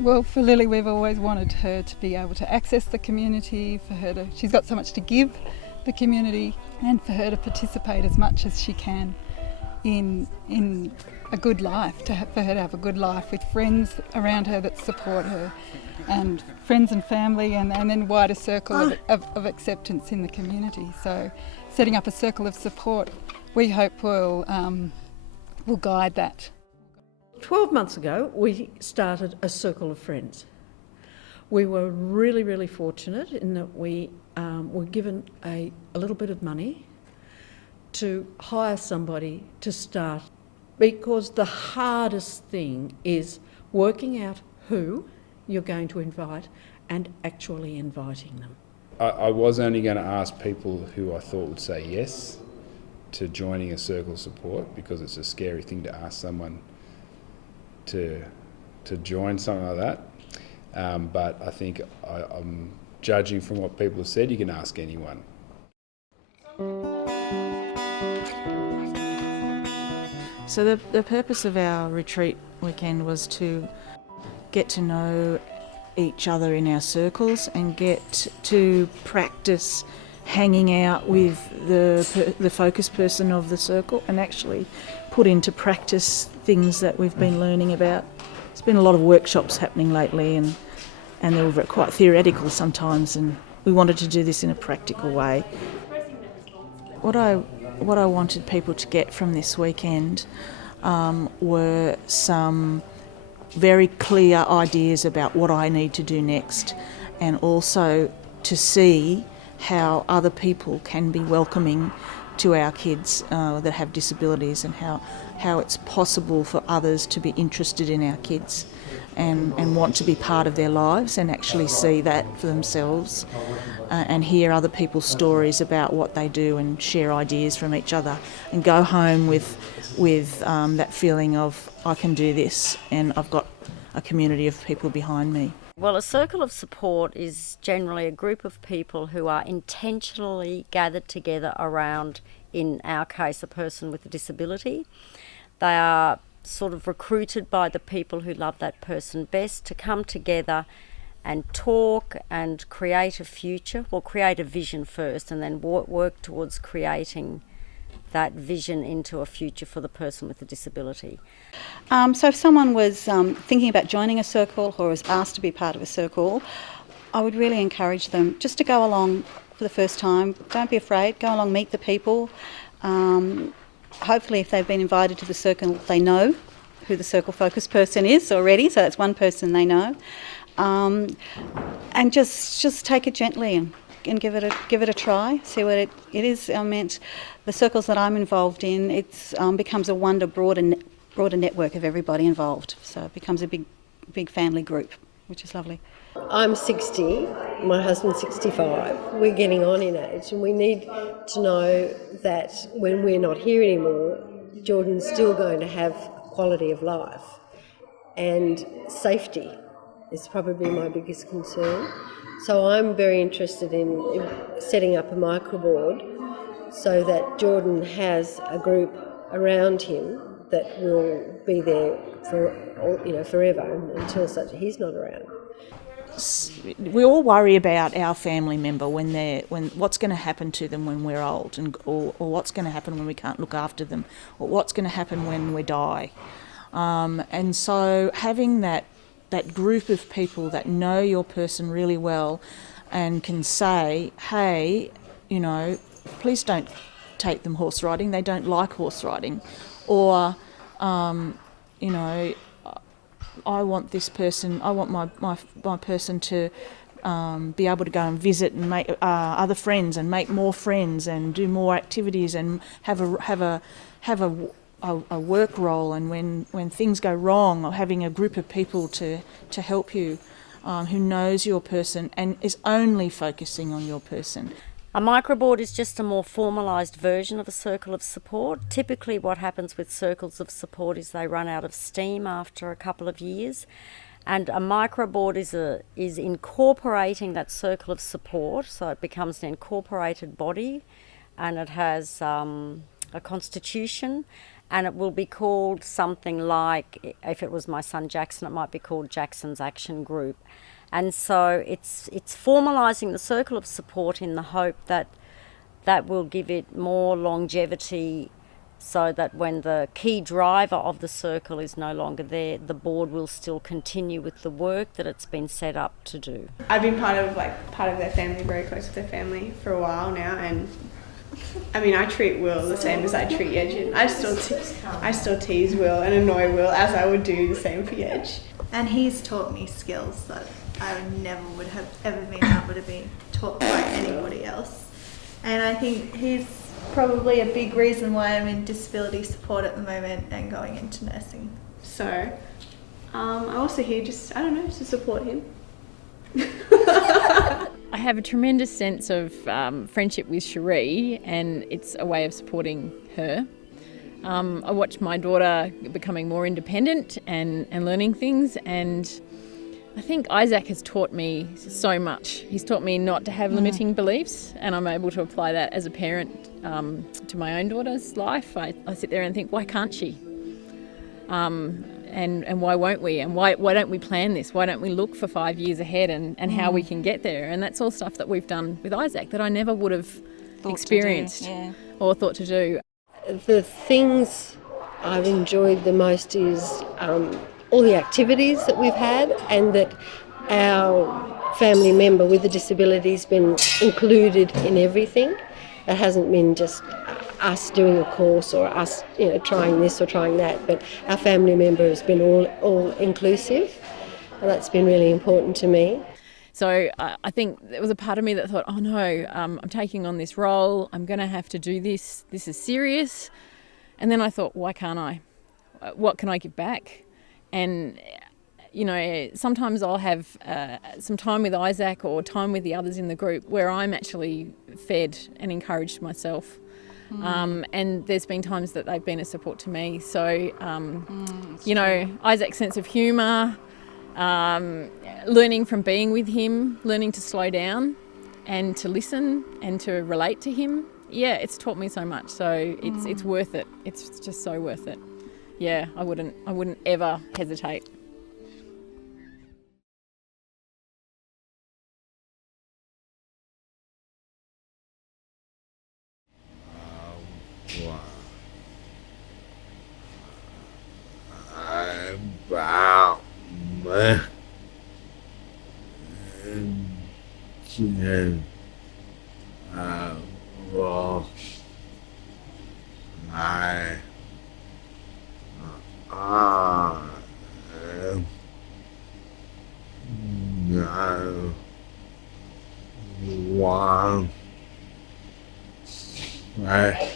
Well, for Lily, we've always wanted her to be able to access the community, she's got so much to give the community, and for her to participate as much as she can in a good life, for her to have a good life with friends around her that support her, and friends and family, and then wider circle of acceptance in the community. So setting up a circle of support, we hope will guide that. 12 months ago, we started a circle of friends. We were really, really fortunate in that we were given a little bit of money to hire somebody to start, because the hardest thing is working out who you're going to invite and actually inviting them. I was only going to ask people who I thought would say yes to joining a circle of support, because it's a scary thing to ask someone to join something like that. But I think I'm judging from what people have said, you can ask anyone. So the purpose of our retreat weekend was to get to know each other in our circles and get to practice hanging out with the focus person of the circle and actually put into practice things that we've been learning about. There's been a lot of workshops happening lately and they were quite theoretical sometimes, and we wanted to do this in a practical way. What I wanted people to get from this weekend were some very clear ideas about what I need to do next, and also to see how other people can be welcoming to our kids that have disabilities, and how it's possible for others to be interested in our kids and want to be part of their lives and actually see that for themselves and hear other people's stories about what they do and share ideas from each other and go home with that feeling of I can do this and I've got a community of people behind me. Well, a circle of support is generally a group of people who are intentionally gathered together around, in our case, a person with a disability. They are sort of recruited by the people who love that person best to come together and talk and create a future, well, create a vision first, and then work towards creating that vision into a future for the person with a disability. So if someone was thinking about joining a circle or was asked to be part of a circle, I would really encourage them just to go along for the first time. Don't be afraid, go along, meet the people. Hopefully if they've been invited to the circle, they know who the circle focus person is already, so that's one person they know. And just take it gently and give it a try, see what it is. I meant the circles that I'm involved in, it becomes a broader network of everybody involved, so it becomes a big family group, which is lovely. I'm 60, my husband's 65. We're getting on in age, and we need to know that when we're not here anymore, Jordan's still going to have quality of life, and safety is probably my biggest concern. So I'm very interested in setting up a microboard so that Jordan has a group around him that will be there for forever until he's not around. We all worry about our family member when what's going to happen to them when we're old, or what's going to happen when we can't look after them, or what's going to happen when we die. And so having that group of people that know your person really well and can say, hey, please don't take them horse riding, they don't like horse riding, or I want this person, I want my person to be able to go and visit and make other friends and make more friends and do more activities and have a work role, and when things go wrong, or having a group of people to help you who knows your person and is only focusing on your person. A microboard is just a more formalised version of a circle of support. Typically what happens with circles of support is they run out of steam after a couple of years, and a microboard is incorporating that circle of support, so it becomes an incorporated body, and it has a constitution, and it will be called something like, if it was my son Jackson, it might be called Jackson's Action Group. And so it's formalising the circle of support in the hope that that will give it more longevity, so that when the key driver of the circle is no longer there, the board will still continue with the work that it's been set up to do. I've been part of their family, very close with their family for a while now, and I mean, I treat Will the same as I treat Yej. I still tease Will and annoy Will as I would do the same for Yej. And he's taught me skills that I never would have ever been able to be taught by anybody else. And I think he's probably a big reason why I'm in disability support at the moment and going into nursing. So, I'm also here to support him. I have a tremendous sense of friendship with Cherie, and it's a way of supporting her. I watch my daughter becoming more independent and learning things, and I think Isaac has taught me so much. He's taught me not to have limiting beliefs, and I'm able to apply that as a parent to my own daughter's life. I sit there and think, why can't she? And why won't we? And why don't we plan this? Why don't we look for 5 years ahead and how we can get there? And that's all stuff that we've done with Isaac that I never would have experienced or thought to do. The things I've enjoyed the most is all the activities that we've had, and that our family member with a disability has been included in everything. It hasn't been just us doing a course or us, trying this or trying that, but our family member has been all inclusive, and that's been really important to me. So I think there was a part of me that thought, oh no, I'm taking on this role, I'm going to have to do this is serious. And then I thought, why can't I? What can I give back? And, sometimes I'll have some time with Isaac or time with the others in the group where I'm actually fed and encouraged myself. And there's been times that they've been a support to me. So, Isaac's sense of humour, learning from being with him, learning to slow down and to listen and to relate to him. Yeah, it's taught me so much. So it's worth it. It's just so worth it. Yeah, I wouldn't ever hesitate. Right.